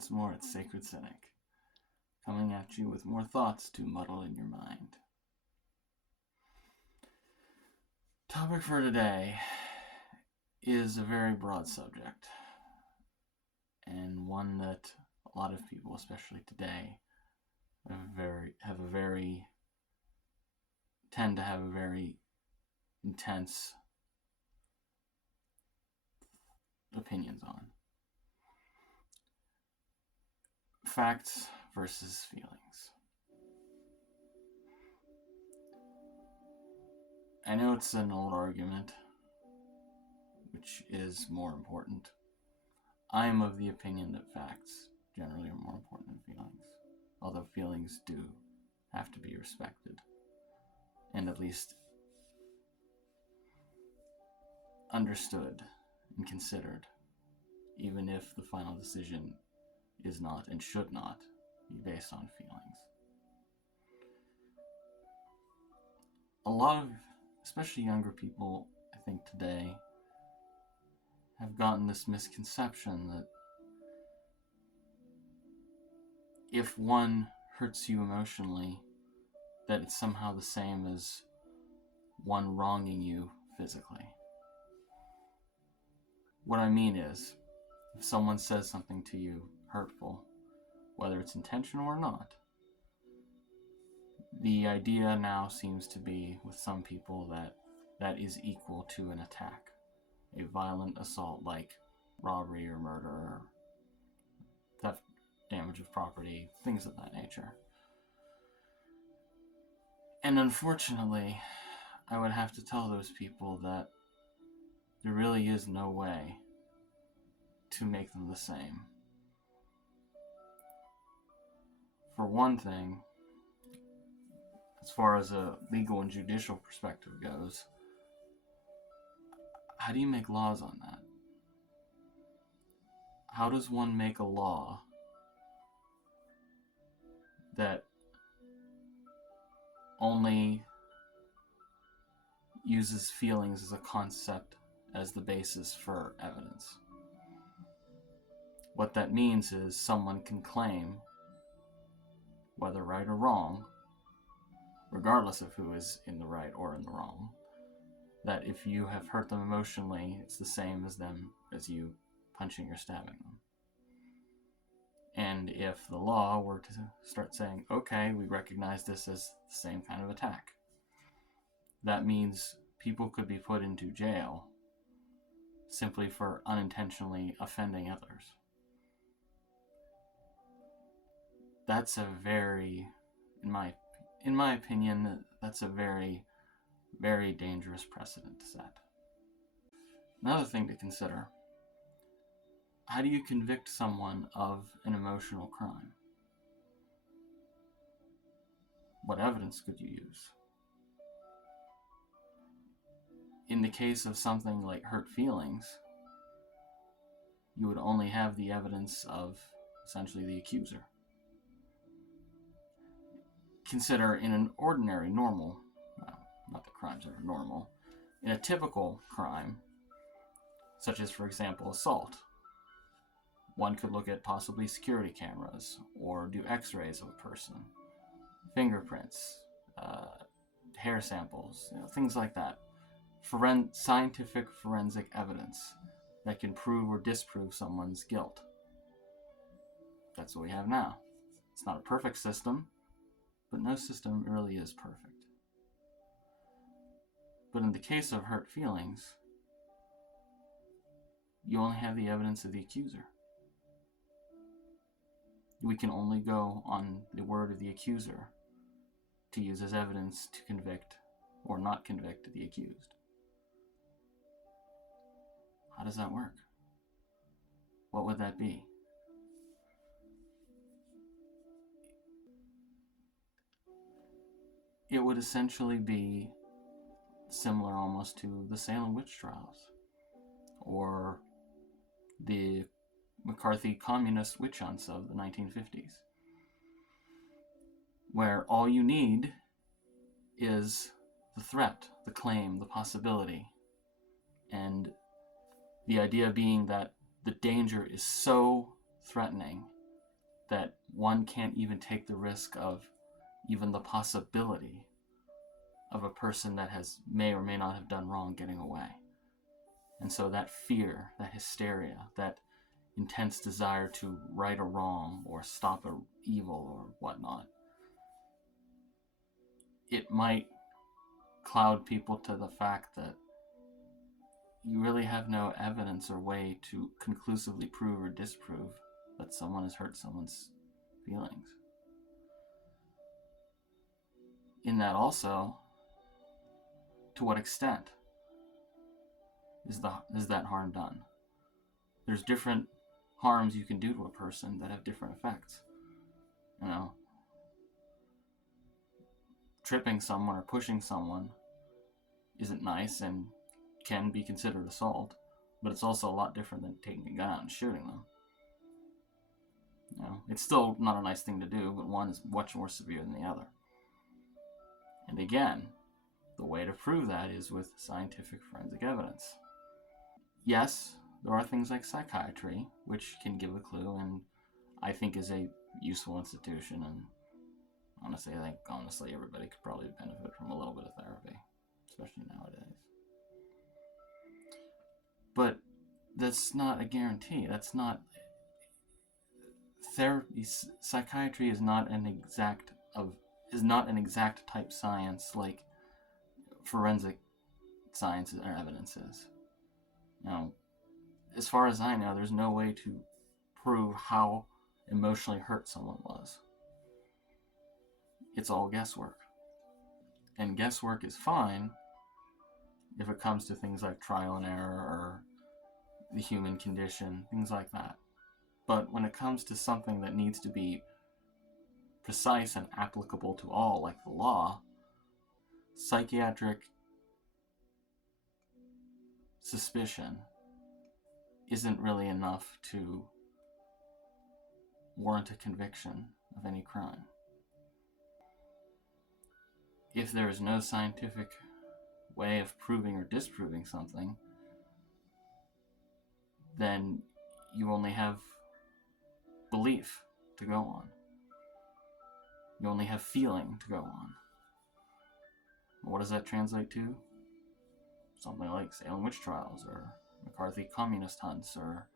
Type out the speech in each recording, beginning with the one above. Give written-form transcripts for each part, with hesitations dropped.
once more, it's Sacred Cynic, coming at you with more thoughts to muddle in your mind. Topic for today is a very broad subject, and one that a lot of people, especially today, tend to have a very intense opinions on. Facts versus feelings. I know it's an old argument, which is more important. I am of the opinion that facts generally are more important than feelings, although feelings do have to be respected and at least understood and considered, even if the final decision is not and should not be based on feelings. A lot of, especially younger people, I think today, have gotten this misconception that if one hurts you emotionally, that it's somehow the same as one wronging you physically. What I mean is, if someone says something to you hurtful, whether it's intentional or not, the idea now seems to be, with some people, that that is equal to an attack, a violent assault like robbery or murder or theft, damage of property, things of that nature. And unfortunately, I would have to tell those people that there really is no way to make them the same. For one thing, as far as a legal and judicial perspective goes, how do you make laws on that? How does one make a law that only uses feelings as a concept as the basis for evidence? What that means is someone can claim, whether right or wrong, regardless of who is in the right or in the wrong, that if you have hurt them emotionally, it's the same as you punching or stabbing them. And if the law were to start saying, okay, we recognize this as the same kind of attack, that means people could be put into jail simply for unintentionally offending others. That's a very, in my opinion, that's a very, very dangerous precedent to set. Another thing to consider: how do you convict someone of an emotional crime? What evidence could you use? In the case of something like hurt feelings, you would only have the evidence of essentially the accuser. Consider in an ordinary, normal, well, not the crimes that are normal, in a typical crime, such as, for example, assault, one could look at possibly security cameras or do x-rays of a person, fingerprints, hair samples, things like that. Scientific forensic evidence that can prove or disprove someone's guilt. That's what we have now. It's not a perfect system, but no system really is perfect. But in the case of hurt feelings, you only have the evidence of the accuser. We can only go on the word of the accuser to use as evidence to convict or not convict the accused. How does that work? What would that be? It would essentially be similar almost to the Salem witch trials or the McCarthy communist witch hunts of the 1950s, where all you need is the threat, the claim, the possibility, and the idea being that the danger is so threatening that one can't even take the risk of even the possibility of a person that may or may not have done wrong getting away. And so that fear, that hysteria, that intense desire to right a wrong or stop a evil or whatnot, it might cloud people to the fact that you really have no evidence or way to conclusively prove or disprove that someone has hurt someone's feelings. In that also, to what extent is that harm done? There's different harms you can do to a person that have different effects. You know, tripping someone or pushing someone isn't nice and can be considered assault, but it's also a lot different than taking a gun out and shooting them. You know, it's still not a nice thing to do, but one is much more severe than the other. And again, the way to prove that is with scientific forensic evidence. Yes, there are things like psychiatry, which can give a clue, and I think is a useful institution, and honestly, I think everybody could probably benefit from a little bit of therapy, especially nowadays. But that's not a guarantee. That's not therapy. Psychiatry is not an exact type science like forensic science or evidence is. Now, as far as I know, there's no way to prove how emotionally hurt someone was. It's all guesswork. And guesswork is fine if it comes to things like trial and error or the human condition, things like that. But when it comes to something that needs to be precise and applicable to all, like the law, psychiatric suspicion isn't really enough to warrant a conviction of any crime. If there is no scientific way of proving or disproving something, then you only have belief to go on. You only have feeling to go on. What does that translate to? Something like Salem witch trials or McCarthy communist hunts or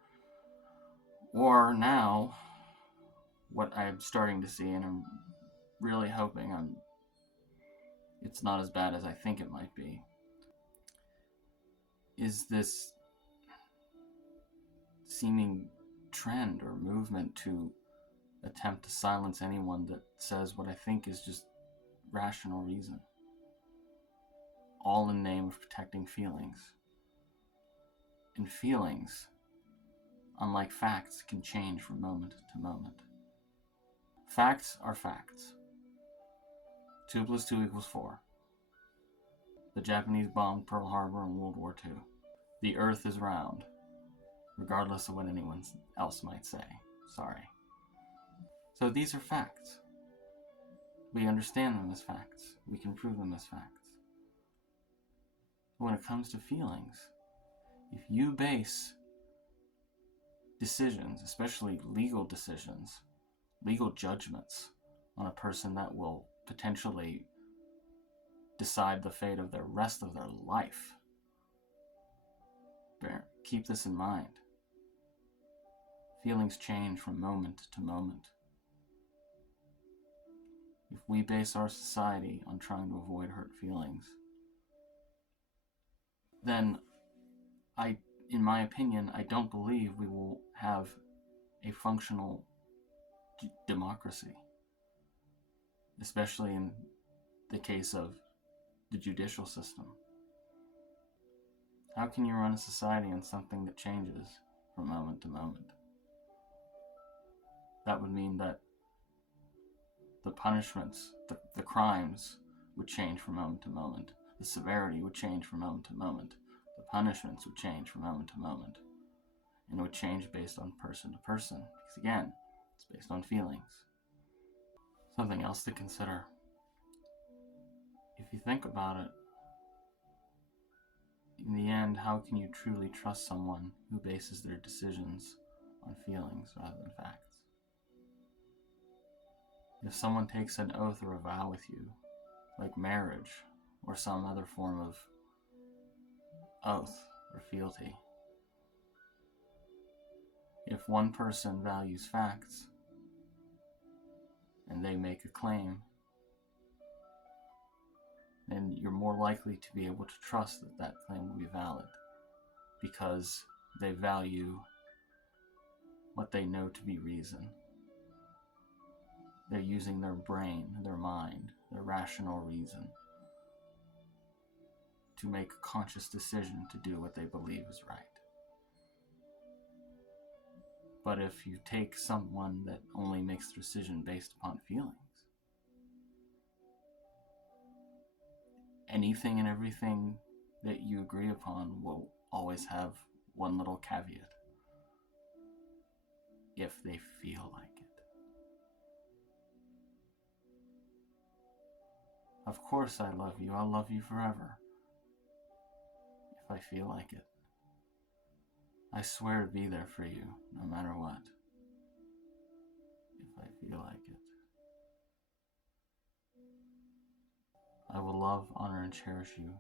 now what I'm starting to see, and I'm really hoping it's not as bad as I think it might be, is this seeming trend or movement to attempt to silence anyone that says what I think is just rational reason, all in the name of protecting feelings. And feelings, unlike facts, can change from moment to moment. Facts are facts. 2 + 2 = 4. The Japanese bombed Pearl Harbor in World War II. The earth is round, regardless of what anyone else might say. Sorry. So these are facts. We understand them as facts. We can prove them as facts. But when it comes to feelings, if you base decisions, especially legal decisions, legal judgments, on a person that will potentially decide the fate of the rest of their life, keep this in mind. Feelings change from moment to moment. If we base our society on trying to avoid hurt feelings, then in my opinion, I don't believe we will have a functional democracy, especially in the case of the judicial system. How can you run a society on something that changes from moment to moment? That would mean that the punishments, the crimes would change from moment to moment. The severity would change from moment to moment. The punishments would change from moment to moment. And it would change based on person to person. Because again, it's based on feelings. Something else to consider. If you think about it, in the end, how can you truly trust someone who bases their decisions on feelings rather than facts? If someone takes an oath or a vow with you, like marriage or some other form of oath or fealty, if one person values facts and they make a claim, then you're more likely to be able to trust that that claim will be valid because they value what they know to be reason. They're using their brain, their mind, their rational reason to make a conscious decision to do what they believe is right. But if you take someone that only makes the decision based upon feelings, anything and everything that you agree upon will always have one little caveat: if they feel like it. Of course I love you. I'll love you forever. If I feel like it. I swear to be there for you, no matter what. If I feel like it. I will love, honor, and cherish you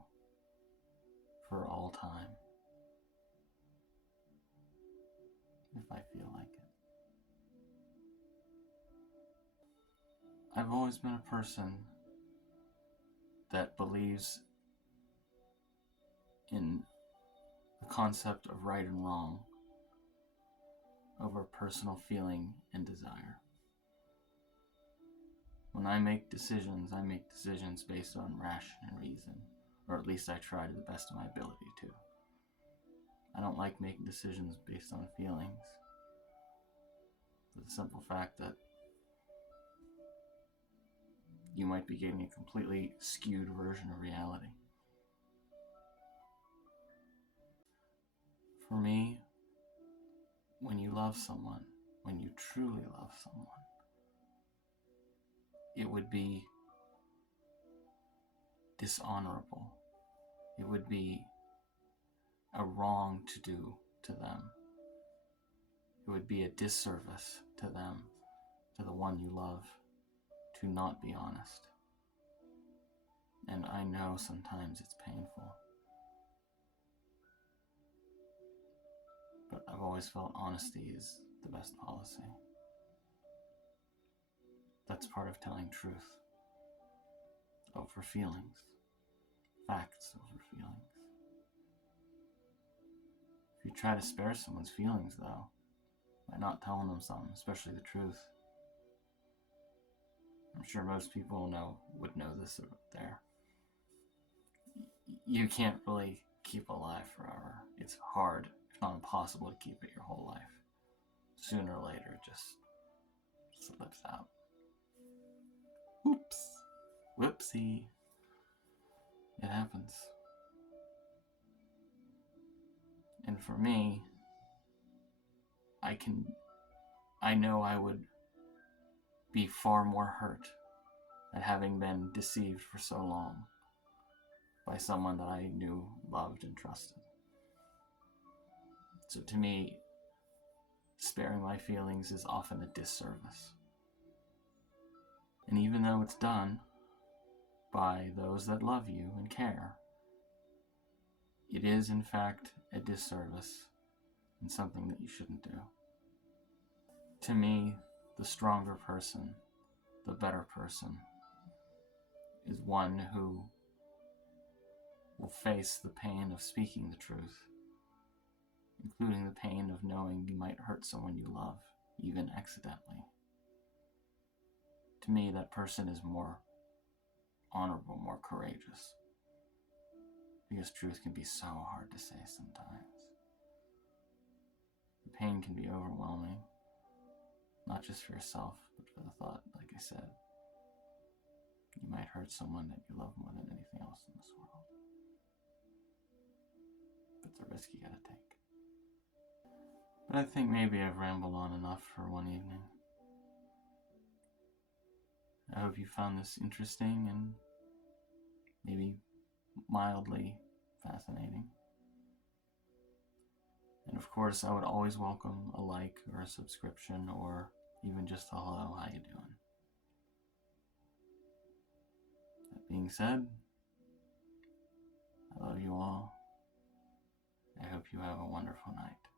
for all time. If I feel like it. I've always been a person that believes in the concept of right and wrong over personal feeling and desire. When I make decisions based on rational reason, or at least I try to the best of my ability to. I don't like making decisions based on feelings, for the simple fact that you might be getting a completely skewed version of reality. For me, when you love someone, when you truly love someone, it would be dishonorable. It would be a wrong to do to them. It would be a disservice to them, to the one you love, to not be honest. And I know sometimes it's painful. But I've always felt honesty is the best policy. That's part of telling truth over feelings, facts over feelings. If you try to spare someone's feelings, though, by not telling them something, especially the truth, I'm sure most people would know this there. You can't really keep alive forever. It's hard, if not impossible, to keep it your whole life. Sooner or later, it just slips out. Oops. Whoopsie. It happens. And for me, I know I would be far more hurt at having been deceived for so long by someone that I knew, loved, and trusted. So to me, sparing my feelings is often a disservice. And even though it's done by those that love you and care, it is in fact a disservice and something that you shouldn't do. To me, the stronger person, the better person, is one who will face the pain of speaking the truth, including the pain of knowing you might hurt someone you love, even accidentally. To me, that person is more honorable, more courageous, because truth can be so hard to say sometimes. The pain can be overwhelming, not just for yourself, but for the thought, like I said, you might hurt someone that you love more than anything else in this world. But it's a risk you gotta take. But I think maybe I've rambled on enough for one evening. I hope you found this interesting and maybe mildly fascinating. And of course, I would always welcome a like or a subscription or even just a hello, how you doing? being said, I love you all. I hope you have a wonderful night.